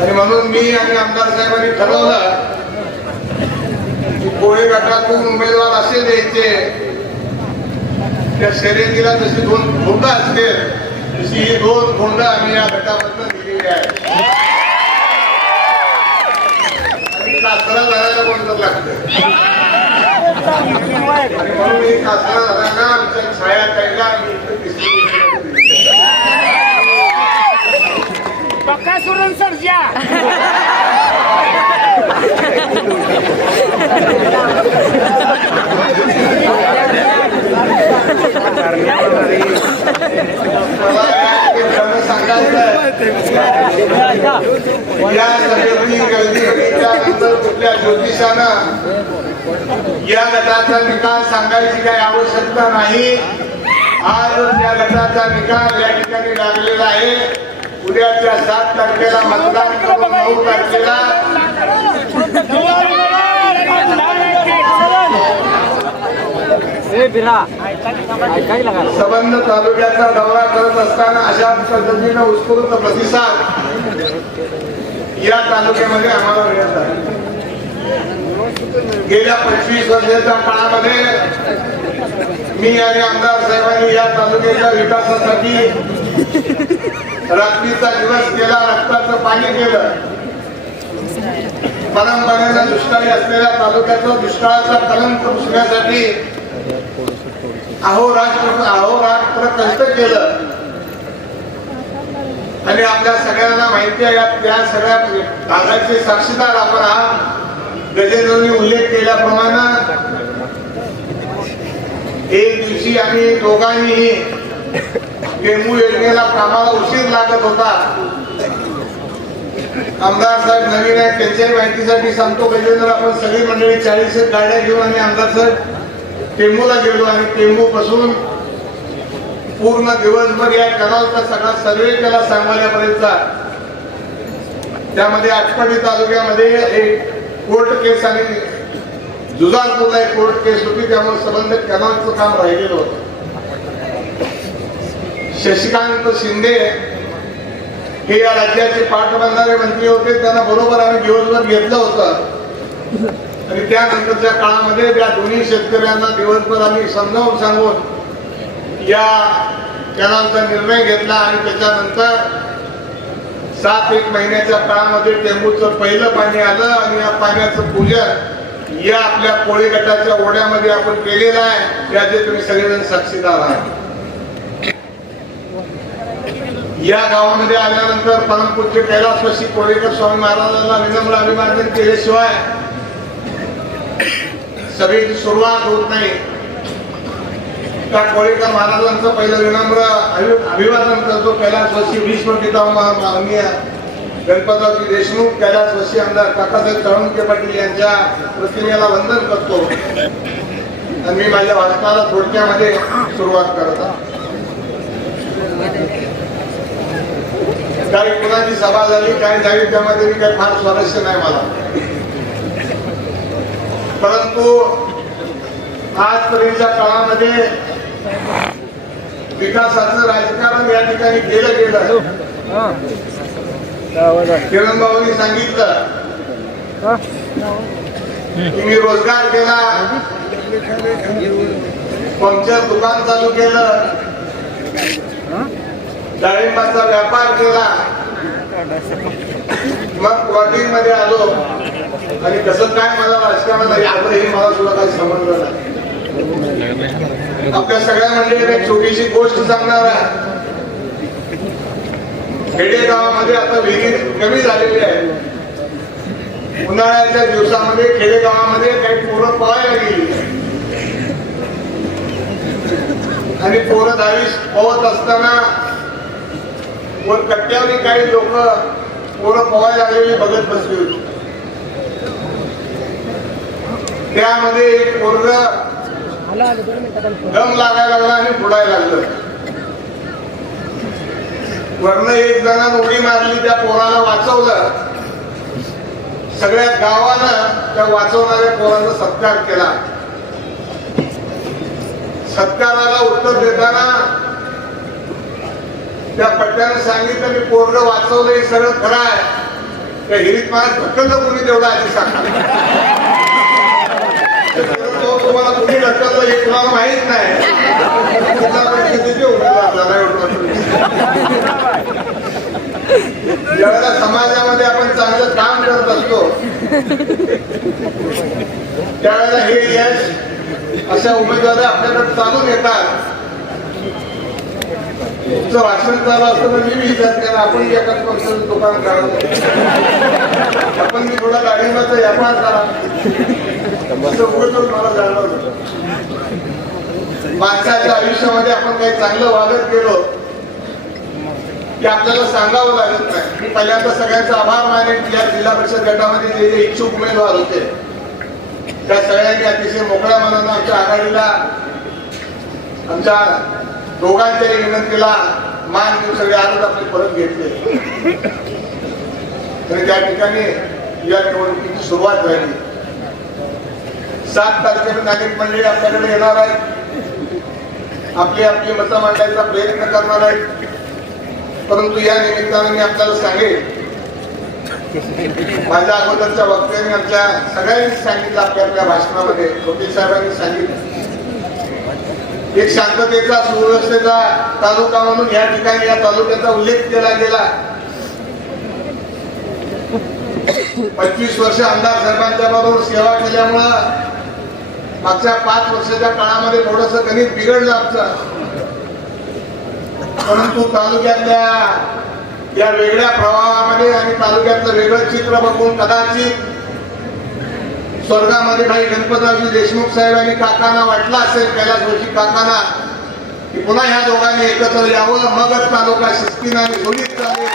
आणि म्हणून मी आणि आमदार साहेबांनी ठरवलं की कोळी गटातून उमेदवार असे द्यायचे त्या शर्यतीला जशी 2 खोंड असते तशी ही 2 खोंड आम्ही या गटामधून दिलेली आहे. आणि कासरा धरायला कोणतं लागतं आणि म्हणून मी कासरा धरायला आमच्या छाया ताईला आम्ही इथे दिसली. बकासुरन सर्जा या सभेची गर्दीच्या नंतर कुठल्या ज्योतिषानं या गटाचा निकाल सांगायची काही आवश्यकता नाही. आज या गटाचा निकाल या ठिकाणी लागलेला आहे. उद्याच्या 7 तारखेला मतदान करून 9 तारखेला संबंध तालुक्याचा दौरा करत असताना अशा पद्धतीने उत्स्फूर्त प्रतिसाद या तालुक्यामध्ये आम्हाला मिळत आहे. गेल्या 25 वर्षाच्या काळामध्ये मी आणि आमदार साहेबांनी या तालुक्याच्या विकासासाठी रात्रीचा दिवस केला, रक्ताचं पाणी केलं. परंपरेनं दुष्काळी असलेल्या तालुक्याचा दुष्काळाचा कलंक पुसण्यासाठी अहोरात्र कष्ट केलं. आणि आपल्या सगळ्यांना माहिती आहे त्या सगळ्या भागाचे साक्षीदार आपण आहात. गजेंद्रनी उल्लेख केल्याप्रमाणे एक दिवशी आम्ही दोघांनीही टेंबू योजनेला कामाला उशीर लागत होता. आमदार साहेब नवीन आहेत त्यांच्याही माहितीसाठी सांगतो. गजेंद्र आपण सगळी मंडळी 40 गाड्या घेऊन आणि आमदार साहेब टेंबूला गेलो आणि टेंबू पासून पूर्ण दिवसभर या कॅनॉलचा सगळा सर्वे केला सांगोल्यापर्यंतचा. त्यामध्ये आटपाडी तालुक्यामध्ये एक कोर्ट केस आणि जुजारपूरला एक कोर्ट केस होती, त्यामुळे संबंधित कॅनॉलचं काम राहिलेलं होतं. शशिकांत शिंदे हे या राज्याचे पाटबंधारे मंत्री होते. त्यांना बरोबर आम्ही दिवसभर घेतलं होतं आणि त्यानंतरच्या काळामध्ये त्या दोन्ही शेतकऱ्यांना दिवसभर आम्ही समजावून सांगून या कॅनॉलचा निर्णय घेतला. आणि त्याच्यानंतर 7-1 महिन्याच्या काळामध्ये टेंबूचं पहिलं पाणी आलं आणि या पाण्याचं पूजन या आपल्या कोळी गटाच्या ओढ्यामध्ये आपण केलेलं आहे. याचे तुम्ही सगळेजण साक्षीदार आहात. या गावामध्ये आल्यानंतर परमपूज्य कैलासवासी कोळीकर स्वामी महाराजांना विनम्र अभिवादन केल्याशिवाय सभेची सुरुवात होत नाही. त्या कोळीकर महाराजांचं पहिलं विनम्र अभिवादन करतो. कैलासवासी भीष्म पितामह माननीय गणपतरावजी देशमुख, कैलासवासी आमदार काकासाहेब तळुंके पाटील यांच्या प्रतिमेला वंदन करतो आणि मी माझ्या भाषणाला थोडक्यामध्ये सुरुवात करत आहे. काही कुणाची सभा झाली, काय झाली, त्यामध्ये मी काही फार स्वारस्य नाही मला. परंतु आजपर्यंतच्या काळामध्ये विकासाचं राजकारण या ठिकाणी केलं गेलं. किरण भाऊंनी सांगितलं की मी रोजगार केला, पंक्चर दुकान चालू केलं, डाळिंबाचा व्यापार केला, मग प्लॉटिंग मध्ये आलो. आणि कसं काय मला राजकारणात यापुढेही मला सुद्धा काही समजलं नाही. आपल्या सगळ्या मंडळीने एक छोटीशी गोष्ट सांगणार आहे. खेडेगावामध्ये आता विहीर कमी झालेली आहे. उन्हाळ्याच्या दिवसामध्ये खेडेगावामध्ये काही पोरं पोहायला गेली आणि पोरं 10 पोहत असताना वर कट्ट्यावरी काही लोक पोरं पोहायला लागलेली बघत बसली होती. त्यामध्ये एक पोरग दम लागायला लागला आणि बुडायला लागलं. वरनं एक जणांनी उडी मारली, त्या पोराला वाचवलं. सगळ्या गावानं त्या वाचवणाऱ्या पोराचा सत्कार केला. सत्काराला उत्तर देताना त्या पट्ट्याने सांगितलं मी पोरग वाचवलं, हे सगळं खरं आहे, त्या हिरीत मला ढकललं कोणी तेवढा आधी सांगा. तुम्हाला कुठे ढकललं हे तुम्हाला माहित नाही. ज्यावेळेला समाजामध्ये आपण चांगलं काम करत असतो त्यावेळेला हे यश अशा उमेदवार आपल्याकडे चालून येतात. तुमचं भाषण चालू असतं तर मी विचार केला आपण एकाच पक्षाचं दुकान काढलं, आपण मी थोडा डाळिंबाचा व्यापार करा असं उघडून मला जाणवलं. माणसाच्या आयुष्यामध्ये आपण काही चांगलं वागत गेलो की आपल्याला सांगावं लागत नाही. मी पहिल्यांदा सगळ्यांचा आभार मानेन की या जिल्हा परिषद गटामध्ये जे जे इच्छुक उमेदवार होते त्या सगळ्यांनी अतिशय मोकळ्या मनानं आमच्या आघाडीला आमच्या दोघांच्याही विनंतीला मान देऊन सगळे अर्ज आपले परत घेतले आणि त्या ठिकाणी या निवडणुकीची सुरुवात झाली. 7 तारखेला नागरिक मंडळी आपल्याकडे येणार आहेत, आपली आपली मतं मांडायचा प्रयत्न करणार आहेत. परंतु या निमित्तानं मी आपल्याला सांगेन, माझ्या अगोदरच्या वक्त्यांनी आमच्या सगळ्यांनी सांगितलं, आपल्या आपल्या भाषणामध्ये वकील साहेबांनी सांगितलं, एक शांततेचा सुव्यवस्थेचा तालुका म्हणून या ठिकाणी या तालुक्याचा उल्लेख केला गेला. 25 वर्ष आमदार साहेबांच्या बरोबर सेवा केल्यामुळं मागच्या 5 वर्षाच्या काळामध्ये थोडंसं गणित बिघडलं आमचं. परंतु तालुक्यातल्या या वेगळ्या प्रवाहामध्ये आणि तालुक्यातलं वेगळं चित्र बघून कदाचित स्वर्गामध्ये भाई गणपतरावजी देशमुख साहेबांनी काकांना वाटलं असेल, कैलास जोशी काकांना, की पुन्हा ह्या दोघांनी एकत्र यावं, मगच तालुका शिस्तीनं आणि सोडीत चालेल.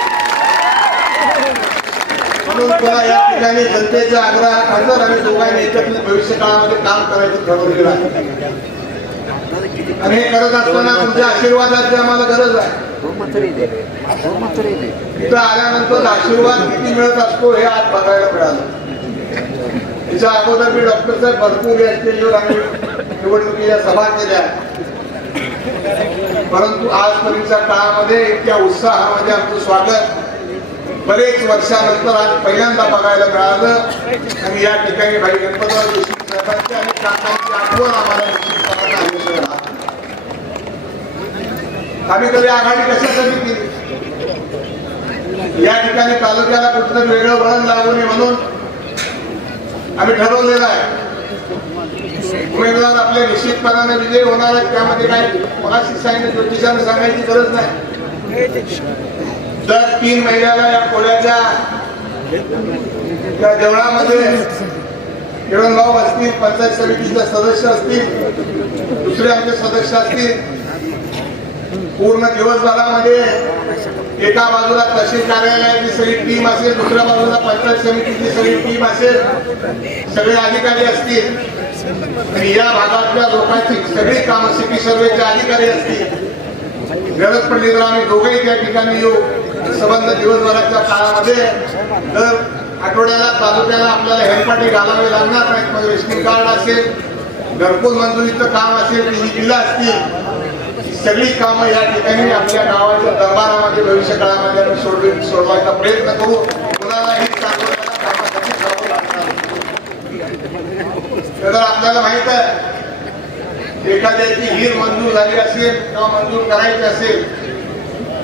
म्हणून पुन्हा या ठिकाणी जनतेचा आग्रह खासदार आणि दोघांनी एकत्रित भविष्य काळामध्ये काम करायचं ठरवलेलं आहे. आणि हे करत असताना तुमच्या आशीर्वादाची आम्हाला गरज आहे. इथं आल्यानंतर आशीर्वाद किती मिळत असतो हे आज बघायला मिळालं. त्याच्या अगोदर मी डॉक्टर साहेब भरपूर या स्टेजवर आम्ही निवडणुकीच्या सभा केल्या, परंतु आजपर्यंतच्या काळामध्ये इतक्या उत्साहामध्ये आमचं स्वागत बरेच वर्षानंतर आज पहिल्यांदा बघायला मिळालं. आणि या ठिकाणी भाई गणपतराव देशमुख साहेबांची आणि काकांची आठवण आम्हाला निश्चितपणाने आलेली आहे. आम्ही कधी आघाडी कशासाठी केली? या ठिकाणी तालुक्याला कुठलं वेगळं वळण लागू नये म्हणून आम्ही ठरवलेलं आहे. उमेदवार आपले निश्चितपणाने विजयी होणार आहेत, त्यामध्ये काही कोणाशी सांगितलं ज्योतिषाने सांगायची गरज नाही. दर 3 महिन्याला या कोळ्याच्या त्या देवळामध्ये केळणगाव असतील, पंचायत समितीचे सदस्य असतील, दुसरे आमचे सदस्य असतील, पूर्ण दिवसभरामध्ये एका बाजूला तहसील कार्यालयाची सगळी टीम असेल, दुसऱ्या बाजूला पंचायत समितीची सगळी टीम असेल, सगळे अधिकारी असतील आणि या भागातल्या लोकांची सगळी कामं सिटी सर्वेचे अधिकारी असतील. गरज पडली तर आम्ही दोघेही त्या ठिकाणी येऊ. संबंध दिवसभराच्या काळामध्ये दर आठवड्याला तालुक्याला आपल्याला हेलपाटे घालावे लागणार नाहीत. मग रेशनिंग कार्ड असेल, घरकुल मंजुरीचं काम असेल, ही बिलं असतील, सगळी कामं या ठिकाणी आपल्या गावाच्या दरबारामध्ये भविष्य काळामध्ये आम्ही सोडवायचा प्रयत्न करू. कुणालाही कामासाठी जावं लागणार. तर आपल्याला माहित आहे, एखाद्याची हिर मंजूर झाली असेल किंवा मंजूर करायची असेल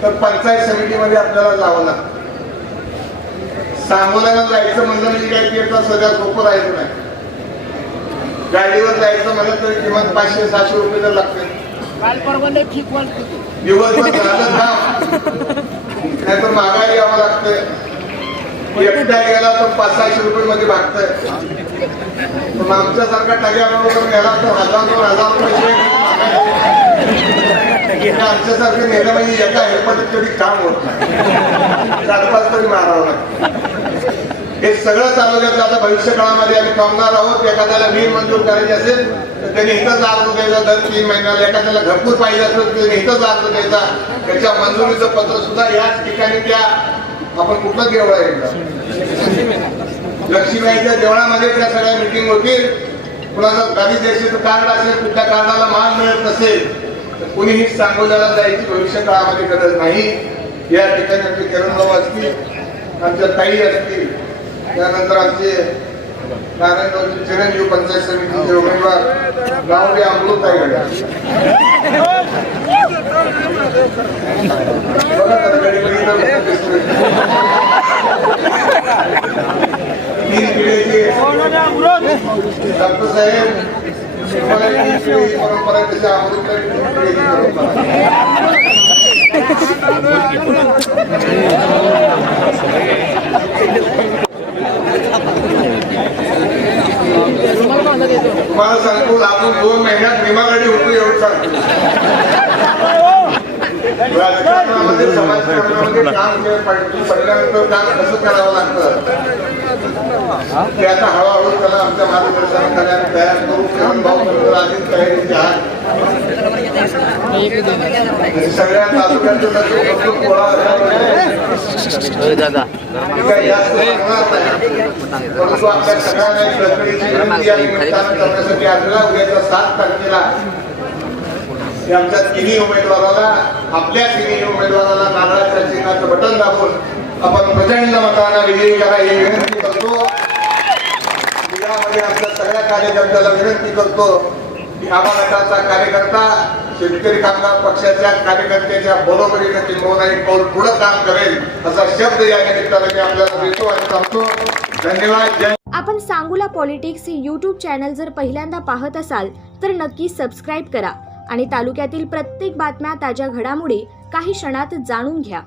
तर पंचायत समितीमध्ये आपल्याला जावं लागतं. सांगोल्याला जायचं म्हणलं म्हणजे काही तीर्थ सध्या सोपं राहायचं नाही. गाडीवर जायचं म्हणलं तरी किमान 500-600 रुपये तर लागते. दिवसभर झालं काम, नाहीतर महागाई यावं लागतंय. एकट्या गेला तर 500-600 रुपये मध्ये भागतंय. पण आमच्यासारखा टग्या बरोबर गेला तर 1000-2000 रुपये आमच्यासारखे नेलं म्हणजे एका हेल्पमध्ये तरी काम होत नाही. 4-5 तरी मारावं लागतं. हे सगळं तालुक्यात आता भविष्य काळामध्ये आम्ही थांबणार आहोत. एखाद्याला वीर मंजूर करायची असेल तर त्यांनी इथंच अर्ज द्यायचा दर 3 महिन्याला. एखाद्याला घरकुल पाहिजे असेल तर त्यांनी इथंच अर्ज द्यायचा. त्याच्या मंजुरीचं पत्र सुद्धा याच ठिकाणी त्या आपण कुठलं देवळ आहे लक्ष्मीबाईच्या देवळामध्ये त्या सगळ्या मिटिंग होतील. कुणाला गाडी द्यायचं कार्ड असेल, कुठल्या कार्डाला मान मिळत नसेल तर कुणीही सांगोल्याला जायची भविष्य काळामध्ये गरज नाही. या ठिकाणी आमचे किरण भाऊ असतील, आमच्या ताई असतील, त्यानंतर आमचे नारायणगावचे चिरंजीव पंचायत समितीचे उमेदवार गावडे अमृताई गड्या बघा तर तीन पिढीचे डॉक्टर साहेब तुम्हाला तीन पिढीची परंपरा आहे, तशी अमृताई तीन पिढीची तुम्हाला सांगतो अजून 2 महिन्यात विमा गाडी होतो एवढं सांगतो. राजकारणामध्ये समाजकारणामध्ये काम पडल्यानंतर काम कसं करावं लागतं ते आता हळूहळू त्याला आमच्या मार्गदर्शनाखाली आम्ही तयार करू. किरण भाऊ आधीच तयारीचे आहात. सगळ्या तालुक्यांचे पोळा परंतु आपल्या सगळ्यांना एक लकडीची विनंती आणि मतदान करण्यासाठी आपल्याला उद्याच्या 7 तारखेला आमच्या तिन्ही उमेदवाराला नारळाच्या चिन्हाचं बटन दाबून आपण प्रचंड मतांना विजयी करा ही विनंती करतो. यामध्ये आमच्या सगळ्या कार्यकर्त्याला विनंती करतो की आबा गटाचा कार्यकर्ता शेतकरी कामगार पक्षाच्या कार्यकर्त्याच्या बरोबरीने किंबहुना एक पाऊल पुढे काम करेल असा शब्द या निमित्ताने मी आपल्याला देतो आणि सांगतो. धन्यवाद. जय. आपण सांगोला पॉलिटिक्स हे YouTube चॅनल जर पहिल्यांदा पाहत असाल तर नक्की सबस्क्राईब करा आणि तालुक्यातील प्रत्येक बातम्या ताज्या घडामोडी काही क्षणात जाणून घ्या.